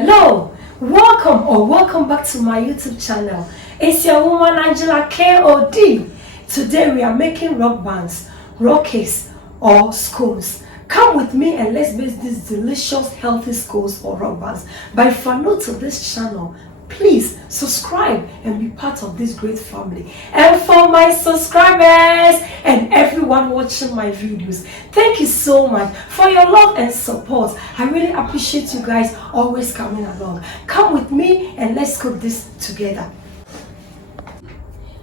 Hello, welcome back to my YouTube channel. It's your woman Angela KOD. Today we are making rock buns, rock cakes or scones. Come with me and let's make these delicious healthy scones or rock buns. But if you're new to this channel, please subscribe and be part of this great family. And for my subscribers and everyone watching my videos, thank you so much for your love and support. I really appreciate you guys always coming along. Come with me and let's cook this together.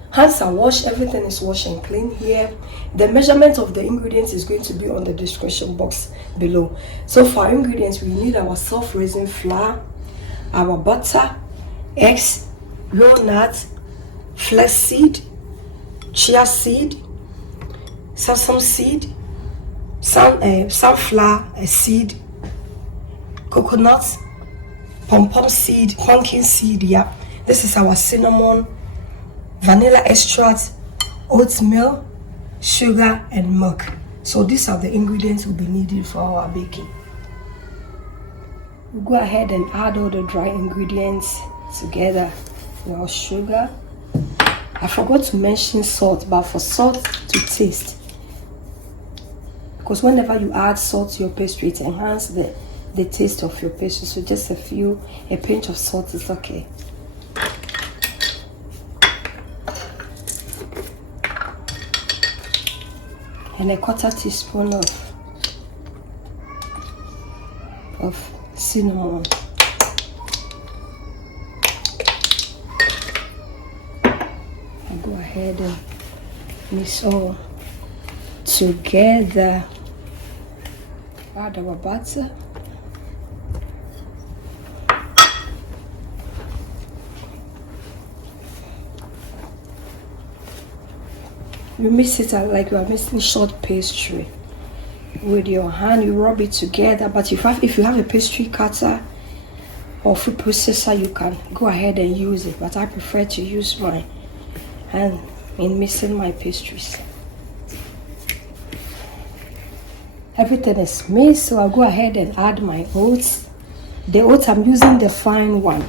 Hands are washed, everything is washed and clean here. The measurement of the ingredients is going to be on the description box below. So for our ingredients, we need our self-raising flour, our butter, eggs, walnuts, flaxseed, chia seed, sesame seed, sunflower seed, coconuts, pom-pom seed, pumpkin seed. Yeah, this is our cinnamon, vanilla extract, oatmeal, sugar, and milk. So these are the ingredients we'll be needing for our baking. We'll go ahead and add all the dry ingredients together. Your sugar. I forgot to mention salt, but for salt to taste, because whenever you add salt to your pastry, it enhances the taste of your pastry. So just a pinch of salt is okay. And a quarter teaspoon of cinnamon. I'll go ahead and mix all together. Add our butter. You mix it like you are mixing short pastry. With your hand, you rub it together. But if you have a pastry cutter or food processor, you can go ahead and use it. But I prefer to use my hand in mixing my pastries. Everything is mixed, so I'll go ahead and add my oats. The oats, I'm using the fine one.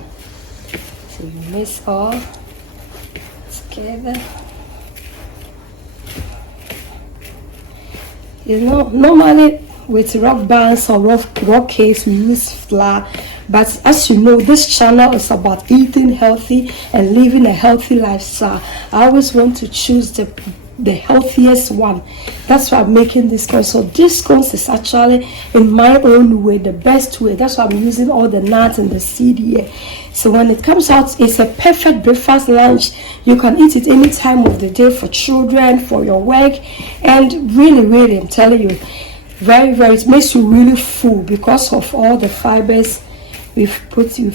So you mix all together. You know, normally with rock buns or rock cakes we use flour, but as you know, this channel is about eating healthy and living a healthy lifestyle. I always want to choose the healthiest one. That's why I'm making this scones. So this scones is actually in my own way the best way. That's why I'm using all the nuts and the seed here. So when it comes out, it's a perfect breakfast lunch. You can eat it any time of the day, for children, for your work, and really, I'm telling you, very, it makes you really full because of all the fibers we've put in.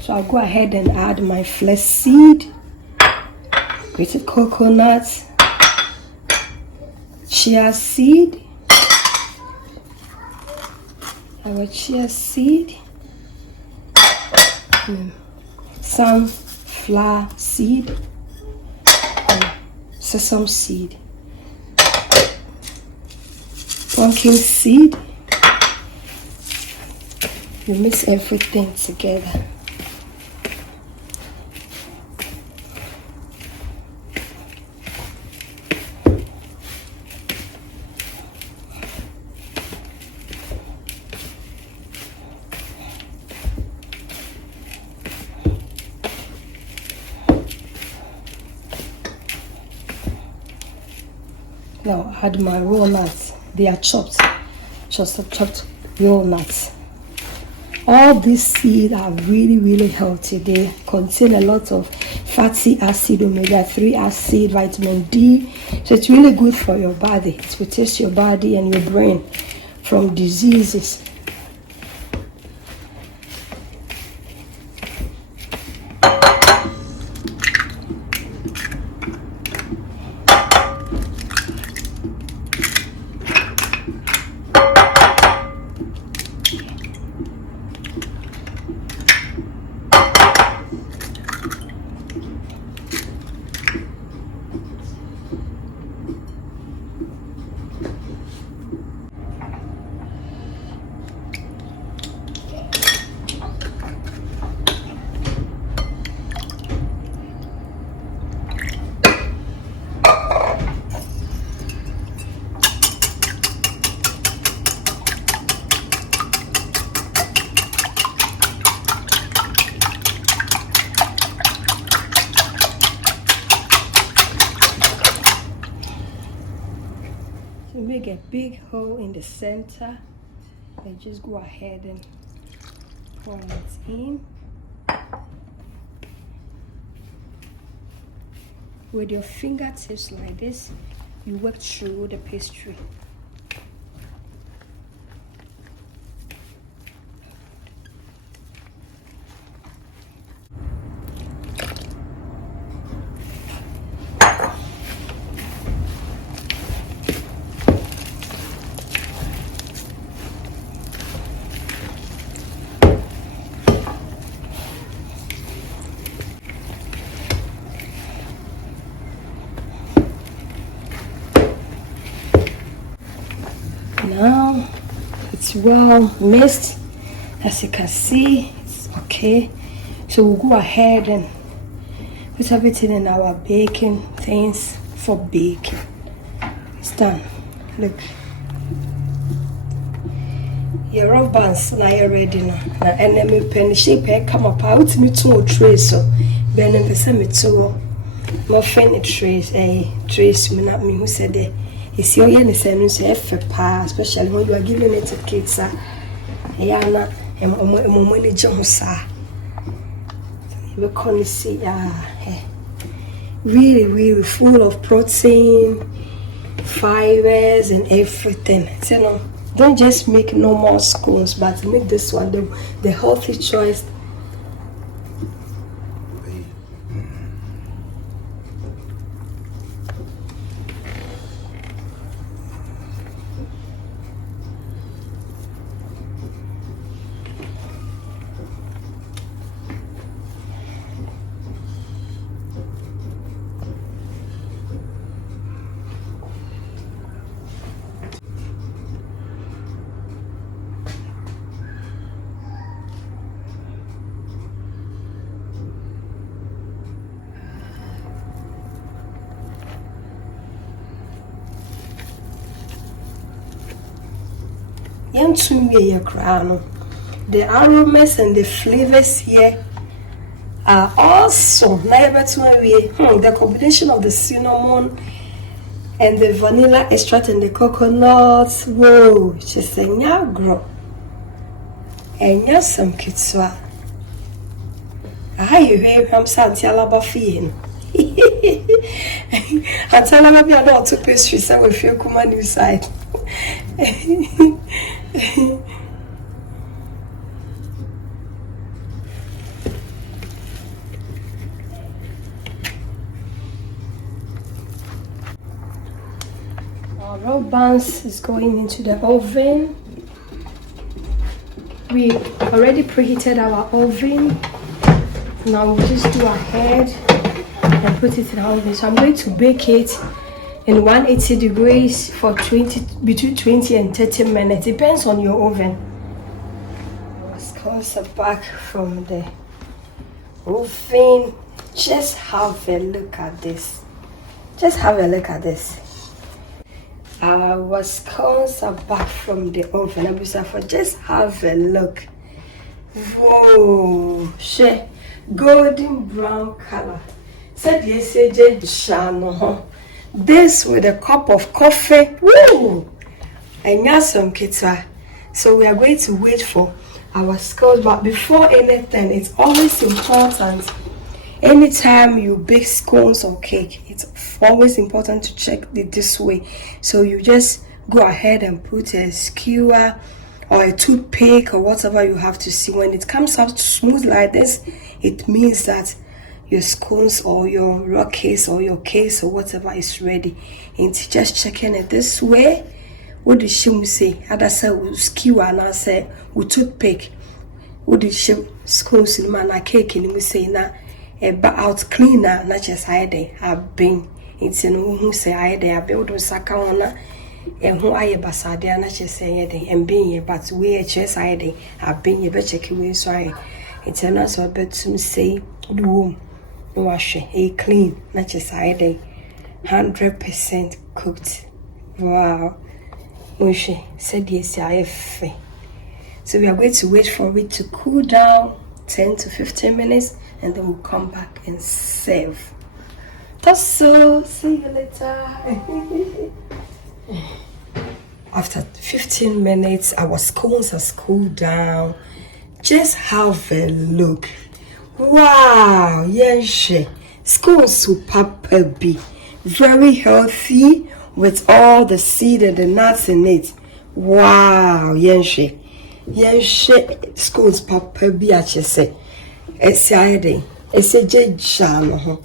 So I'll go ahead and add my flaxseed, grated coconut, chia seed, our chia seed, sunflower seed, and sesame seed, pumpkin seed. You mix everything together. Now add my walnuts. They are chopped walnuts. All these seeds are really healthy. They contain a lot of fatty acid, omega-3 acid, vitamin D. So it's really good for your body. It protects your body and your brain from diseases. dig a big hole in the center and just go ahead and pour it in. With your fingertips like this, you work through the pastry. Now it's well mixed, as you can see. It's okay, so we'll go ahead and put everything in our baking things for baking. It's done. Look, your rough buns now you're ready now. Now enemy pen shape come up out me to trace so ben and me to muffin trace trace me not me who said that. It's your yen is saying, especially when you are giving it to kids. Yana and Mommy Johnsa. You can see, really full of protein, fibers, and everything. So, don't just make normal scones, but make this one the healthy choice. The aromas and the flavors here are awesome. The combination of the cinnamon and the vanilla extract and the coconuts. Whoa, just a nyagro. And yes, some kids. You hear him Santi Alabafi. And tell him I don't to pastries, so we feel come on your side. Our raw buns is going into the oven. We already preheated our oven. Now we just go ahead and put it in our oven. So I'm going to bake it in 180 degrees for between 20 and 30 minutes. Depends on your oven. Let's close it back from the oven. Just have a look at this. Just have a look at this. Our scones are back from the oven. Just have a look. Whoa, she golden brown color. Said yesterday, Shano. This with a cup of coffee. Woo! And yes, some kids are. So we are going to wait for our scones. But before anything, it's always important. Anytime you bake scones or cake, it's always important to check it this way. So you just go ahead and put a skewer or a toothpick or whatever you have to see. When it comes out smooth like this, it means that your scones or your rock case or your case or whatever is ready. And just checking it this way. What did she say? Other say with skewer and I say with toothpick. What did she scones in my cake and we say now out cleaner, not just I have been. It's in who say I build with Sakana and who I basadia, not just say and being here, but we chess I have been your better away. So it's an answer, but to say the room wash it clean, not just I 100% cooked. Wow, Mushy said yes, I have. So we are going to wait for it to cool down 10 to 15 minutes. And then we'll come back and serve. That's so. See you later. After 15 minutes, our scones has cooled down. Just have a look. Wow, yes, scones super be very healthy with all the seed and the nuts in it. Wow, yes, scones papa be at you say. It's a jano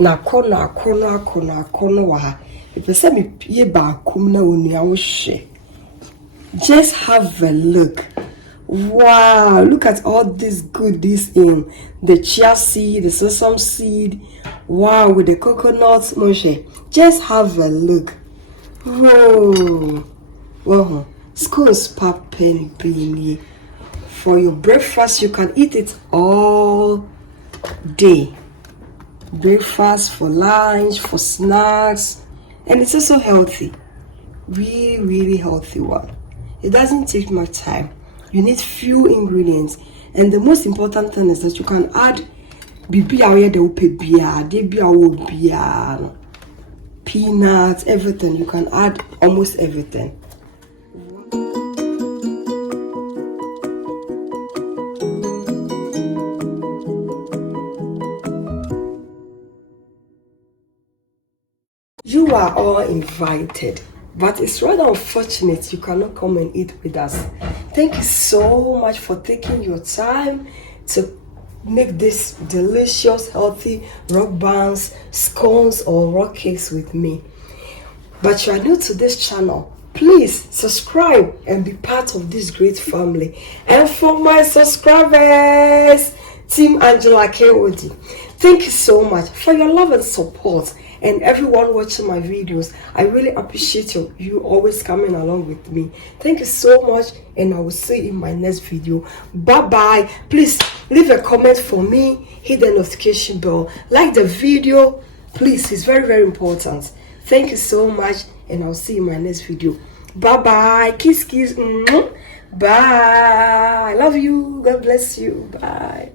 na kono wa. If you say me ye ba kum na uni just have a look. Wow, look at all these goodies in the chia seed, the sesame seed. Wow, with the coconuts, Moshe. Just have a look. Oh, wow, scones popping beanie. For your breakfast, you can eat it all day. Breakfast, for lunch, for snacks, and it's also healthy. Really healthy one. It doesn't take much time. You need few ingredients, and the most important thing is that you can add peanuts, everything. You can add almost everything. You are all invited, but it's rather unfortunate you cannot come and eat with us. Thank you so much for taking your time to make this delicious, healthy rock buns, scones, or rock cakes with me. But you are new to this channel, please subscribe and be part of this great family. And for my subscribers, Team Angela KOD, thank you so much for your love and support. And everyone watching my videos, I really appreciate you always coming along with me. Thank you so much, and I will see you in my next video. Bye bye. Please leave a comment for me, hit the notification bell, like the video, please. It's very important. Thank you so much, and I'll see you in my next video. Bye bye. Kiss. Bye. I love you. God bless you. Bye.